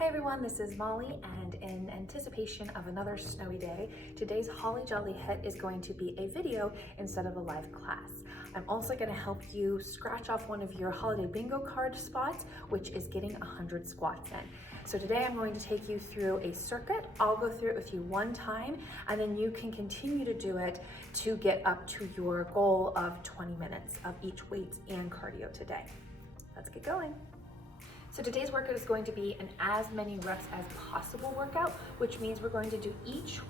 Hi everyone, this is Molly, and in anticipation of another snowy day, today's Holly Jolly HIIT is going to be a video instead of a live class. I'm also going to help you scratch off one of your holiday bingo card spots, which is getting 100 squats in. So today I'm going to take you through a circuit. I'll go through it with you one time, and then you can continue to do it to get up to your goal of 20 minutes of each weights and cardio today. Let's get going. So today's workout is going to be an as many reps as possible workout, which means we're going to do each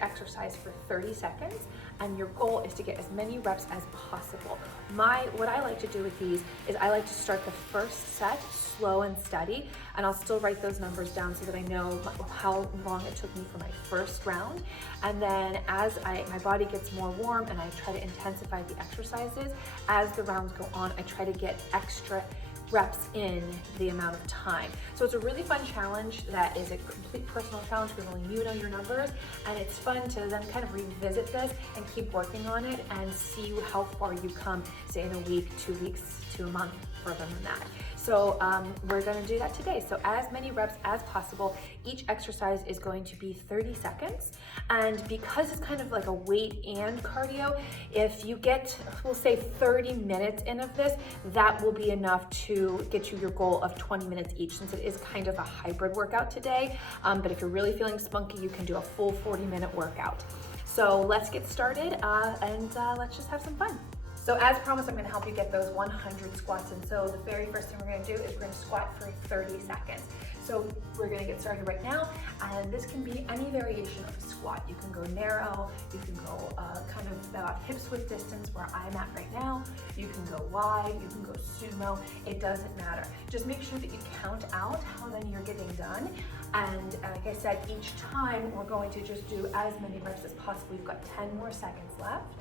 exercise for 30 seconds, and your goal is to get as many reps as possible. What I like to do with these is I like to start the first set slow and steady, and I'll still write those numbers down so that I know how long it took me for my first round. And then as my body gets more warm and I try to intensify the exercises, as the rounds go on, I try to get extra reps in the amount of time. So it's a really fun challenge that is a complete personal challenge because only you know your numbers, and it's fun to then kind of revisit this and keep working on it and see how far you come, say in a week, 2 weeks, to a month, further than that. So we're gonna do that today. So as many reps as possible. Each exercise is going to be 30 seconds. And because it's kind of like a weight and cardio, if you get, we'll say 30 minutes in of this, that will be enough to get you your goal of 20 minutes each, since it is kind of a hybrid workout today. But if you're really feeling spunky, you can do a full 40-minute workout. So let's get started and let's just have some fun. So as promised, I'm gonna help you get those 100 squats in. So the very first thing we're gonna do is we're gonna squat for 30 seconds. So we're gonna get started right now, and this can be any variation of a squat. You can go narrow, you can go kind of about hips width distance where I'm at right now. You can go wide, you can go sumo, it doesn't matter. Just make sure that you count out how many you're getting done. And like I said, each time we're going to just do as many reps as possible. We've got 10 more seconds left.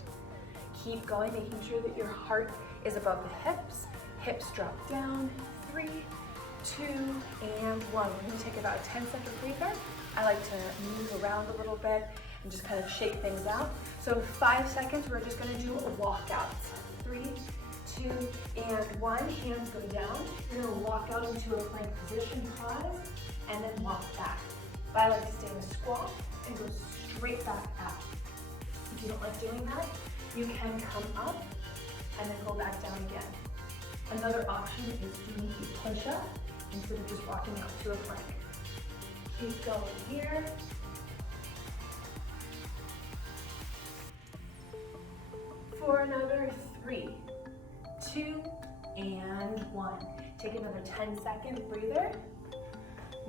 Keep going, making sure that your heart is above the hips. Hips drop down. 3, 2, and 1. We're gonna take about a 10-second breather. I like to move around a little bit and just kind of shake things out. So in 5 seconds, we're just gonna do walkouts. 3, 2, and 1. Hands go down. You're gonna walk out into a plank position, pause, and then walk back. But I like to stay in a squat and go straight back out. If you don't like doing that, you can come up and then go back down again. Another option is doing a push-up instead of just walking out to a plank. Keep going here. For another 3, 2, and 1. Take another 10-second breather,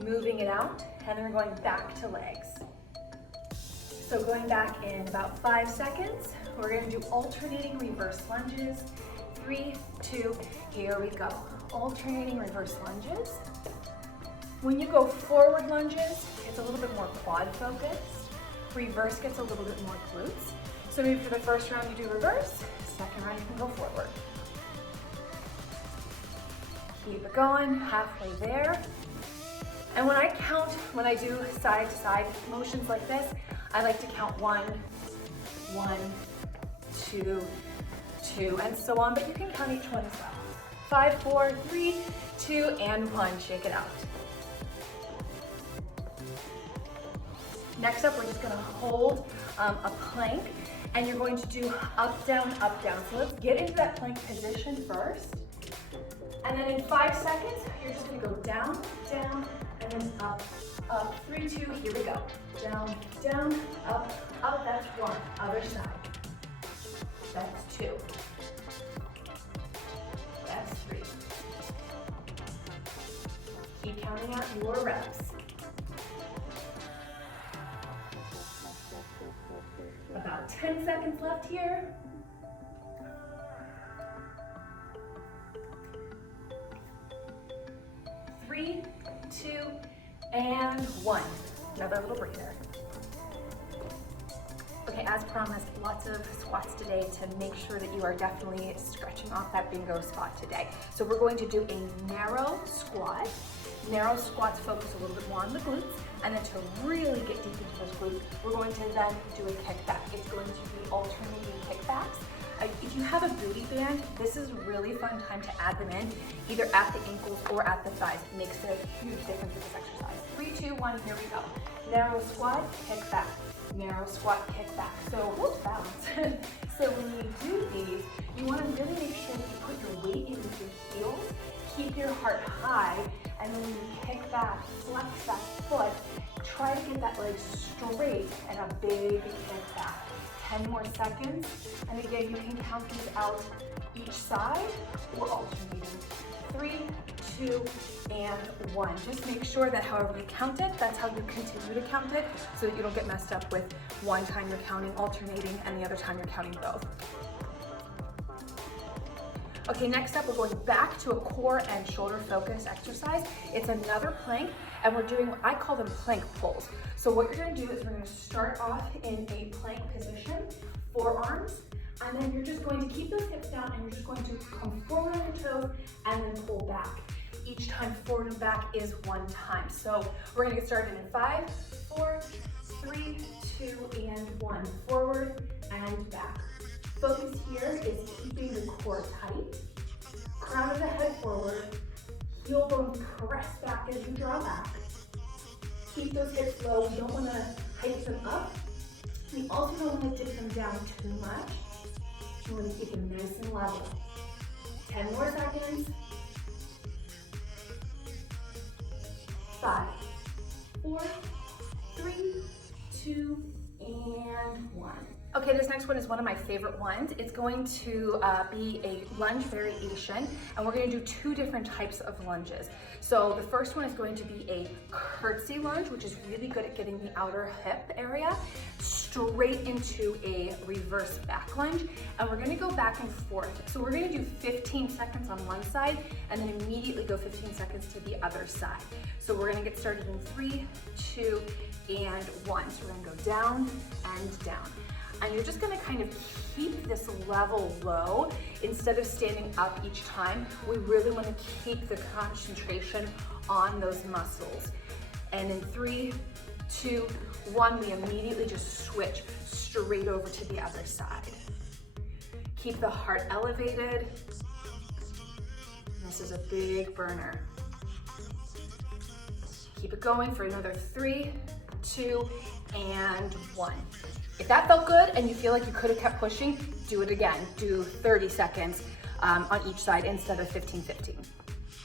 moving it out, and then we're going back to legs. So going back in about 5 seconds, we're gonna do alternating reverse lunges. 3, 2, here we go. Alternating reverse lunges. When you go forward lunges, it's a little bit more quad focused. Reverse gets a little bit more glutes. So maybe for the first round you do reverse, second round you can go forward. Keep it going, halfway there. And when I do side to side motions like this, I like to count 1, 1, 2, 2, and so on, but you can count each one as well. 5, 4, 3, 2, and 1. Shake it out. Next up, we're just gonna hold a plank, and you're going to do up, down, up, down. So let's get into that plank position first. And then in 5 seconds, you're just gonna go down, down, and then up, up. 3, 2, here we go. Down, down, up, up. That's 1. Other side. That's 2. That's 3. Keep counting out your reps. About 10 seconds left here. 3, 2, and 1. Another little breather. Okay, as promised, lots of squats today to make sure that you are definitely scratching off that bingo spot today. So we're going to do a narrow squat. Narrow squats focus a little bit more on the glutes, and then to really get deep into those glutes, we're going to then do a kickback. It's going to be alternating kickbacks. If you have a booty band, this is a really fun time to add them in, either at the ankles or at the thighs. It makes a huge difference with this exercise. 3, 2, 1, here we go. Narrow squat, kick back. Narrow squat, kick back. So, whoops, balance. So when you do these, you want to really make sure that you put your weight in with your heels, keep your heart high, and when you kick back, flex that foot, try to get that leg straight and a big kick back. 10 more seconds, and again, you can count these out each side or alternating. 3, 2, and 1. Just make sure that however you count it, that's how you continue to count it, so that you don't get messed up with one time you're counting alternating and the other time you're counting both. Okay, next up, we're going back to a core and shoulder focused exercise. It's another plank, and we're doing, I call them plank pulls. So what you're gonna do is we're gonna start off in a plank position, forearms, and then you're just going to keep those hips down and you're just going to come forward on your toes and then pull back. Each time forward and back is 1 time. So we're gonna get started in 5, 4, 3, 2, and 1. Forward and back. Focus here is keeping the core tight, crown of the head forward, heel bones press back as you draw back. Keep those hips low. We don't want to hike them up. We also don't want to dip them down too much. We want to keep them nice and level. 10 more seconds. 5, 4, 3, 2, and 1. Okay, this next one is one of my favorite ones. It's going to be a lunge variation, and we're going to do 2 different types of lunges. So the first one is going to be a curtsy lunge, which is really good at getting the outer hip area, straight into a reverse back lunge, and we're going to go back and forth. So we're going to do 15 seconds on one side, and then immediately go 15 seconds to the other side. So we're going to get started in 3, 2, and 1. So we're going to go down and down. And you're just gonna kind of keep this level low instead of standing up each time. We really wanna keep the concentration on those muscles. And in 3, 2, 1, we immediately just switch straight over to the other side. Keep the heart elevated. This is a big burner. Keep it going for another 3, 2, and 1. If that felt good and you feel like you could have kept pushing, do it again. Do 30 seconds on each side instead of 15, 15.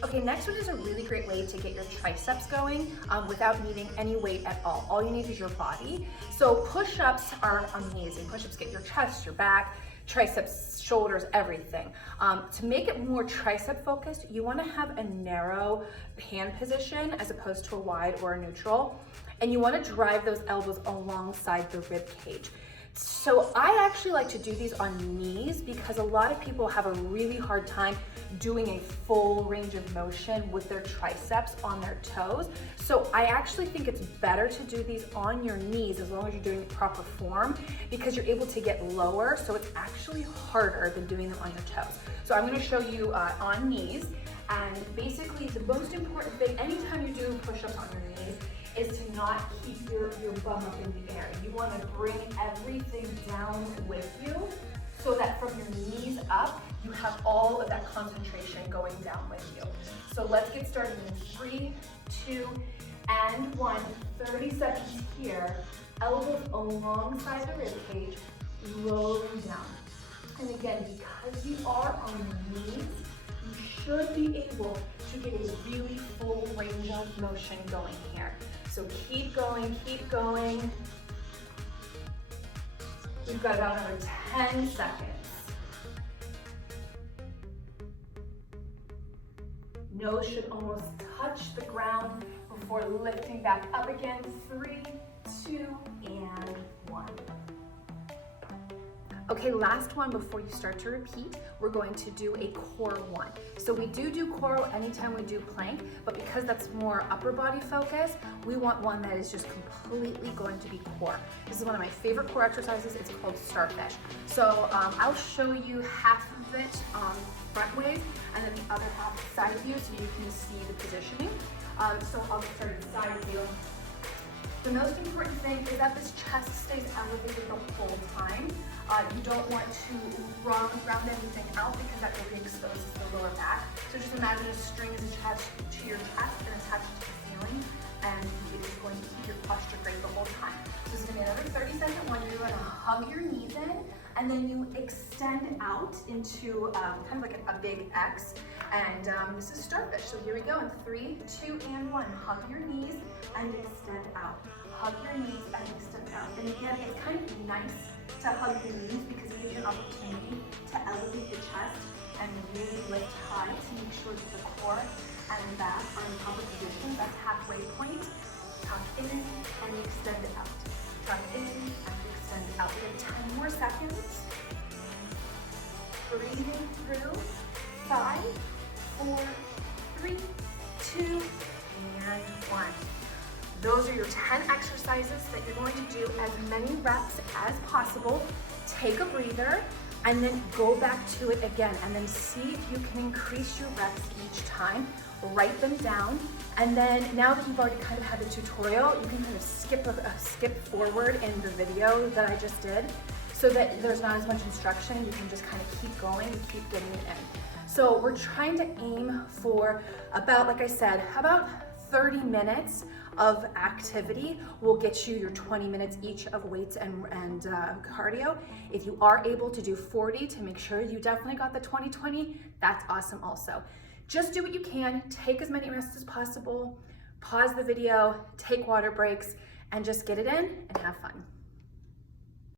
Okay, next one is a really great way to get your triceps going without needing any weight at all. All you need is your body. So push-ups are amazing. Push-ups get your chest, your back, triceps, shoulders, everything. To make it more tricep focused, you wanna have a narrow hand position as opposed to a wide or a neutral. And you wanna drive those elbows alongside the rib cage. So I actually like to do these on knees because a lot of people have a really hard time doing a full range of motion with their triceps on their toes. So I actually think it's better to do these on your knees as long as you're doing the proper form, because you're able to get lower, so it's actually harder than doing them on your toes. So I'm gonna show you on knees, and basically the most important thing anytime you're doing push-ups on your knees is to not keep your bum up in the air. You wanna bring everything down with you so that from your knees up, you have all of that concentration going down with you. So let's get started in 3, 2, and 1. 30 seconds here. Elbows alongside the rib cage, lowering down. And again, because you are on your knees, you should be able to get a really full range of motion going here. So keep going, keep going. We've got about another 10 seconds. Nose should almost touch the ground before lifting back up again. 3, 2, and 1. Okay, last one before you start to repeat, we're going to do a core one. So we do core anytime we do plank, but because that's more upper body focus, we want one that is just completely going to be core. This is one of my favorite core exercises. It's called Starfish. So I'll show you half of it front ways and then the other half side view so you can see the positioning. So I'll get started side view. The most important thing is that this chest stays elevated the whole time. You don't want to round anything out because that really exposes the lower back. So just imagine a string is attached to your chest and attached to the ceiling, and it is going to keep your posture great the whole time. So this is going to be another 30-second one. You're going to hug your knees in, and then you extend out into kind of like a big X. And this is starfish. So here we go in 3, 2, and 1. Hug your knees and extend out. Hug your knees and extend out. And again, it's kind of nice to hug your knees because it gives you an opportunity to elevate the chest and really lift high to make sure that the core and the back are in proper position. That's halfway point. Tuck in and extend out. Tuck in and extend out. We have 10 more seconds. Breathing through. 5, 4, 3, 2, and 1. Those are your 10 exercises that you're going to do as many reps as possible. Take a breather and then go back to it again and then see if you can increase your reps each time. Write them down, and then now that you've already kind of had the tutorial, you can kind of skip forward in the video that I just did so that there's not as much instruction. You can just kind of keep going and keep getting it in. So we're trying to aim for about, like I said, about 30 minutes of activity will get you your 20 minutes each of weights and cardio. If you are able to do 40 to make sure you definitely got the 20-20, that's awesome also. Just do what you can, take as many rests as possible, pause the video, take water breaks, and just get it in and have fun.